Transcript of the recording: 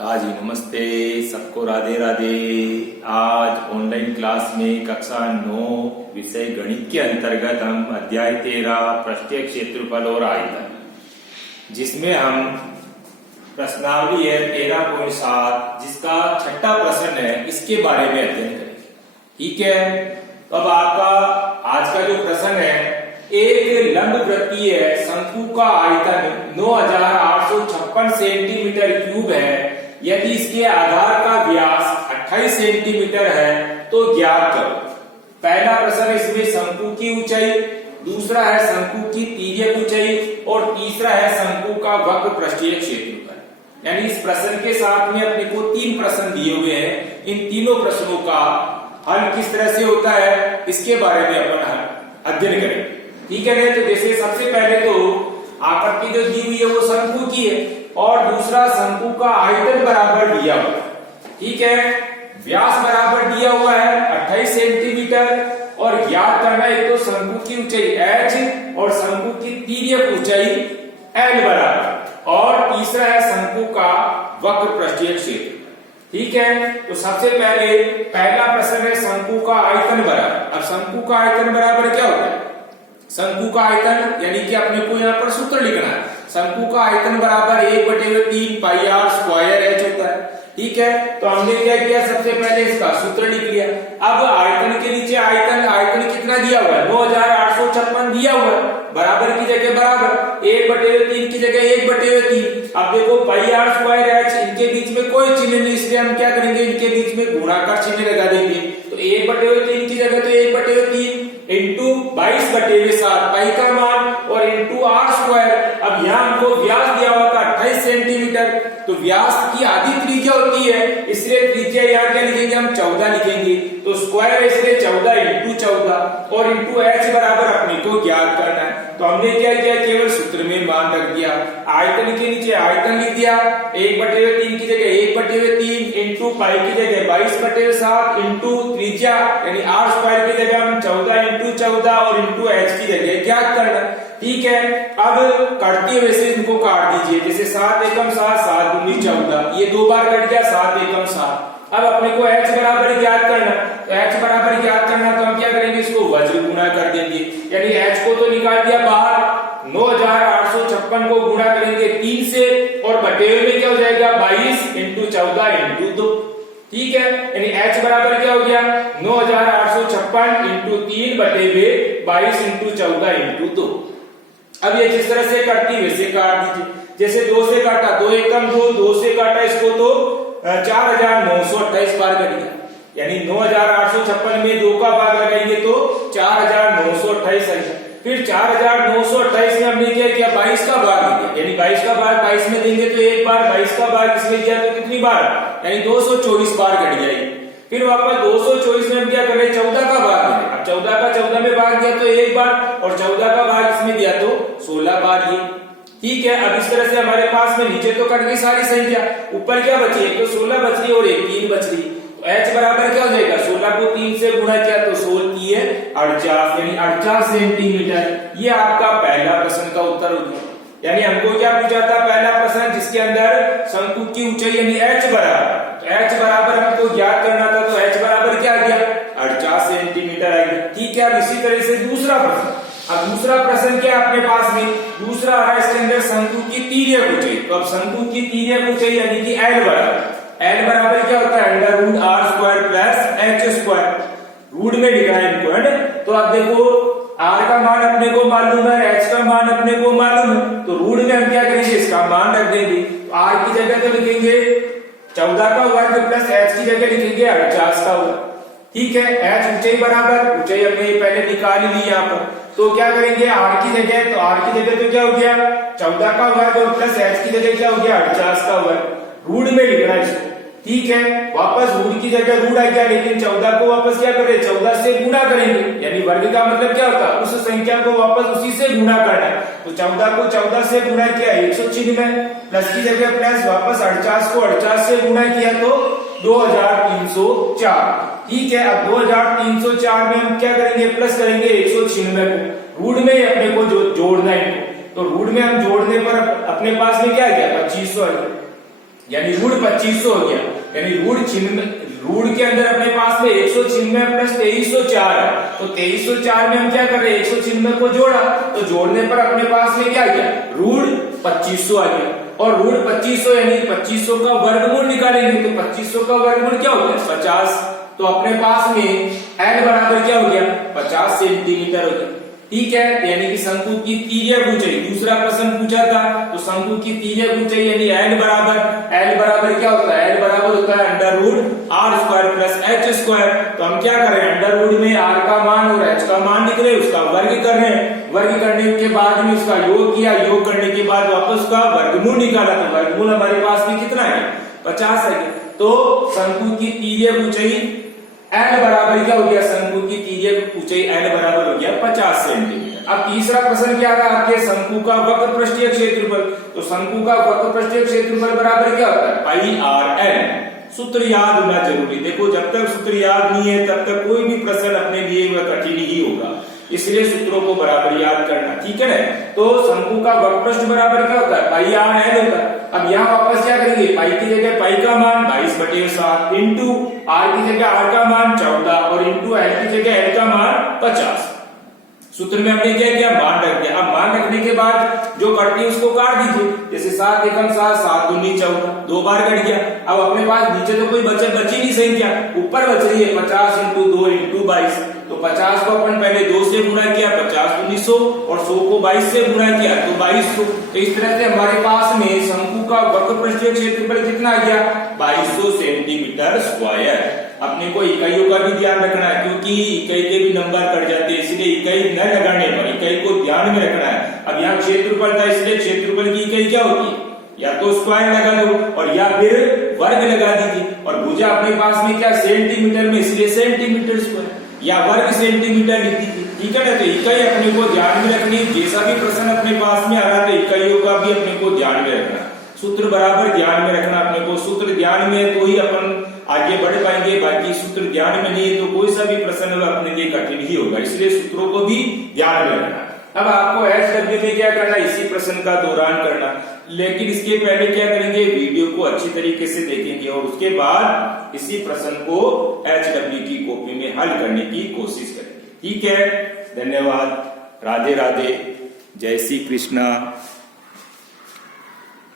हाँ जी, नमस्ते सबको, राधे राधे। आज ऑनलाइन क्लास में कक्षा 9 विषय गणित के अंतर्गत हम अध्याय 13 पृष्ठीय क्षेत्रफल और आयतन, जिसमें हम प्रश्नावली है 13.7 जिसका छठा प्रश्न है, इसके बारे में अध्ययन करेंगे। ठीक है, तो अब आपका आज का जो प्रश्न है, एक लंबवृत्तीय शंकु का आयतन 9856 सेंटीमीटर क्यूब है। यदि इसके आधार का व्यास 28 सेंटीमीटर है तो ज्ञात करो। पहला प्रश्न इसमें शंकु की ऊंचाई, दूसरा है शंकु की तिर्यक ऊंचाई और तीसरा है शंकु का वक्र पृष्ठीय क्षेत्रफल। यानी इस प्रश्न के साथ में अपने को 3 प्रश्न दिए हुए हैं। इन तीनों प्रश्नों का हल किस तरह से होता है, इसके बारे में अपन अध्ययन करेंगे। ठीक है ना। तो जैसे सबसे पहले तो आकृति जो दी हुई है वो शंकु की है और दूसरा शंकु का आयतन बराबर दिया हुआ है। ठीक है, व्यास बराबर दिया हुआ है 28 सेंटीमीटर और ज्ञात करना है तो शंकु की ऊंचाई h और शंकु की तिर्यक ऊंचाई l बराबर, और तीसरा है शंकु का वक्र पृष्ठीय क्षेत्र। ठीक है, तो सबसे पहले पहला प्रश्न है शंकु का आयतन बराबर। अब शंकु का आयतन बराबर क्या होता है? शंकु का आयतन यानी कि अपने को यहाँ पर सूत्र लिखना है। शंकु का आयतन बराबर 1/3 पाई r स्क्वायर h होता है। ठीक है, तो हमने क्या किया, सबसे पहले इसका सूत्र लिख लिया। अब आयतन के नीचे आयतन कितना दिया हुआ है? 9856 दिया हुआ है। बराबर की जगह बराबर, 1/3 की जगह 1/3। अब देखो पाई r स्क्वायर h, इनके बीच में कोई चिन्ह नहीं, इसलिए हम क्या करेंगे, इनके बीच में गुणाकार चिन्ह लगा देंगे। तो 1/3 की जगह तो 1/3 इंटू 22/7 पाई का मान और इंटू आर स्क्वायर। अब यहाँ हमको व्यास दिया हुआ था 28 सेंटीमीटर, तो व्यास की आधी त्रिज्या होती है, इसलिए त्रिज्या यहाँ क्या लिखेंगे हम? 14 लिखेंगे। तो स्क्वायर इसलिए 14 इंटू 14 और इंटू h बराबर अपने को ज्ञात करना है। तो हमने क्या किया, केवल सूत्र में मान रख दिया। आयतन के नीचे आयतन लिख दिया, 1/3 की जगह 1/3 इंटू पाई की जगह 22/7 इंटू त्रिज्या यानी आर स्क्वायर की जगह हम 14 इंटू 14 और इंटू h की जगह ज्ञात करना। ठीक है, अब करते हुए से इनको काट दीजिए। जैसे 7 एकम 7, 7 दूनी 14, ये 2 बार कट गया, 7 एकम 7। अब अपने को h बराबर ज्ञात करना, तो h बराबर ज्ञात करना तो हम क्या करेंगे, इसको वज्र गुणा कर देंगे। यानी h को तो निकाल दिया बाहर, 9856 को गुणा करेंगे 3 से और बटेवे में क्या हो जाएगा, 22 इंटू 14 इंटू 2। ठीक है, यानी h बराबर क्या हो गया, 9856 इंटू 3 बटेवे 22 इंटू 14 इंटू 2। अब ये जिस तरह से काटती वैसे काट दीजिए। जैसे 2 से काटा, 2 एकम 2, 2 से काटा इसको तो 4928 बार कट गया। यानी 9856 में 2 का भाग लगाएंगे तो 4928 आएगा। फिर 4928 में हमने क्या किया, 22 का भाग दिया। यानी 22 का भाग 22 में देंगे तो एक बार, 22 का भाग इसमें दिया तो कितनी बार, यानी 224 बार कट जाएगी। फिर वापस 224 में हम क्या कर रहे हैं, 14 का भाग देंगे। अब 14 का 14 में भाग दिया तो एक बार और 14 का भाग इसमें दिया तो 16 बार ये। ठीक है, अब इस तरह से हमारे पास में नीचे तो कट गई सारी संख्या, ऊपर क्या बची, एक तो 16 बच रही और एक 3 बच रही। तो h बराबर क्या हो जाएगा, 16 को 3 से गुणा किया तो 16 48 यानी 48 सेंटीमीटर। ये आपका पहला प्रश्न का उत्तर हो गया। यानी हमको क्या पूछा था, पहला प्रश्न जिसके अंदर शंकु की ऊंचाई यानी h बराबर, तो h बराबर हमको ज्ञात करना था, तो h बराबर क्या आ गया, 48 सेंटीमीटर आ गया। ठीक है, अब इसी तरह से दूसरा प्रश्न। अब दूसरा प्रश्न क्या अपने पास में, दूसरा आ रहा है इसके अंदर शंकु की तिर्यक ऊंचाई। तो अब शंकु की तिर्यक ऊंचाई यानी कि l बराबर क्या होता है, √r square plus h square. Root में लिखा है इनको, है ना। तो अब देखो r का मान अपने को मालूम है, h का मान अपने को मालूम है, तो रूट में हम क्या करेंगे, इसका मान रख देंगे। तो r की जगह तो लिखेंगे 14 का वर्ग प्लस h की जगह लिखेंगे 48 का वर्ग। ठीक है, h ऊंचाई बराबर, ऊंचाई हमने पहले निकाल ली यहाँ पर, तो क्या करेंगे r की जगह, तो r की जगह तो क्या हो गया 14 का वर्ग और प्लस h की जगह क्या हो गया 48 का वर्ग। रूट में लिखना है इसको। ठीक है, वापस रूट की जगह रूट आ गया, लेकिन 14 को वापस क्या करें, 14 से गुणा करेंगे। यानी वर्ग का मतलब क्या होता है, उस संख्या को वापस उसी से गुणा करना है। तो 14 को 14 से गुणा किया 196, प्लस की जगह प्लस, वापस 48 को 48 से गुणा किया तो 2304। ठीक है, अब 2304 में हम क्या करेंगे, प्लस करेंगे 196 को। रूट में अपने को जोड़ना है, तो रूट में हम जोड़ने पर अपने पास में क्या आ गया 2500 आ गया। यानी रूट 2500 हो गया। यानी रूट के अंदर अपने पास में 196 प्लस 2304 है, तो 2304 में हम क्या कर रहे हैं, 196 को जोड़ा, तो जोड़ने पर अपने पास में क्या गया, रूट 2500 आ गया। और रूट 2500 यानी 2500 का वर्गमूल निकालेंगे, तो 2500 का वर्गमूल क्या होता है, 50। तो अपने पास में एल बराबर क्या हो गया, 50 सेंटीमीटर हो गया। ठीक है, यानी कि शंकु की तिर्यक ऊंचाई, दूसरा प्रश्न पूछा था, तो शंकु की तिर्यक ऊंचाई यानी एल बराबर क्या होता है, एल बराबर होता है under root R square plus H square. तो हम क्या कर रहे हैं, अंडर रूट में आर का मान और एच का मान लिख रहे हैं, उसका वर्ग कर रहे हैं, वर्ग करने के बाद में उसका योग किया, योग करने के बाद वापस का वर्गमूल निकाला, तो वर्गमूल हमारे पास में कितना है, 50 है। तो शंकु की तिर्यक ऊंचाई एल बराबर क्या हो गया, शंकु की तिर्यक ऊंचाई एल बराबर हो गया 50 सेंटीमीटर। अब तीसरा प्रश्न क्या रहा आपके, शंकु का वक्र पृष्ठीय क्षेत्रफल। तो शंकु का वक्र पृष्ठीय क्षेत्रफल बराबर क्या होता है, पाई आर एल। सूत्र याद होना जरूरी, देखो जब तक सूत्र याद नहीं है तब तक कोई भी प्रश्न अपने लिए वह कठिन ही होगा, इसलिए सूत्रों को बराबर याद करना, ठीक है ना। तो शंकु का वक्र पृष्ठ बराबर क्या होता है, पाई आर एल होता है। अब यहाँ वापस क्या करेंगे, पाई की जगह पाई का मान 22/7 इंटू आर की जगह आर का मान 14 और इंटू एल की जगह एल का मान 50। सूत्र में हमने क्या किया, मान रख दिया। अब मान रखने के बाद जो कटती है उसको काट दीजिए, जैसे 7 एकम 7, 7 दूनी 14, 2 बार कट गया। अब अपने पास नीचे तो कोई बची नहीं संख्या, ऊपर बच रही है 50 इंटू 2 इंटू 22। तो 50 को अपन पहले 2 से गुणा किया, 50 दूनी 100 और 100 को 22 से गुणा किया तो 2200। तो इस तरह से हमारे पास में शंकु का वक्र पृष्ठीय क्षेत्रफल कितना आ गया, 2200 सेंटीमीटर स्क्वायर। अपने को इकाइयों का भी ध्यान रखना है, क्योंकि इकाई के भी नंबर कट जाते हैं, इसलिए इकाई न लगाने पर इकाई को ध्यान में रखना है। अब यहाँ क्षेत्रफल था, इसलिए क्षेत्रफल की इकाई क्या होती है, या तो स्क्वायर लगा दो और या फिर वर्ग लगा दीजिए। और भुजा अपने पास में क्या, सेंटीमीटर में, इसलिए सेंटीमीटर स्क्वायर या वर्ग सेंटीमीटर लिख दीजिए, ठीक है ना। तो इकाई अपने को ध्यान में रखनी, जैसा भी प्रश्न अपने पास में आ रहा है इकाइयों का भी अपने को ध्यान में रखना, सूत्र बराबर ध्यान में रखना। अपने को सूत्र ध्यान में है तो ही अपन आगे बढ़ पाएंगे, बाकी सूत्र ध्यान में नहीं है तो कोई सा भी प्रश्न अपने लिए कठिन ही होगा, इसलिए सूत्रों को भी ध्यान में रखना। अब आपको HW में क्या करना, इसी प्रश्न का दौरान करना, लेकिन इसके पहले क्या करेंगे, वीडियो को अच्छी तरीके से देखेंगे और उसके बाद इसी प्रश्न को HW की कॉपी में हल करने की कोशिश करेंगे, ठीक है। धन्यवाद, राधे राधे, जय श्री कृष्णा।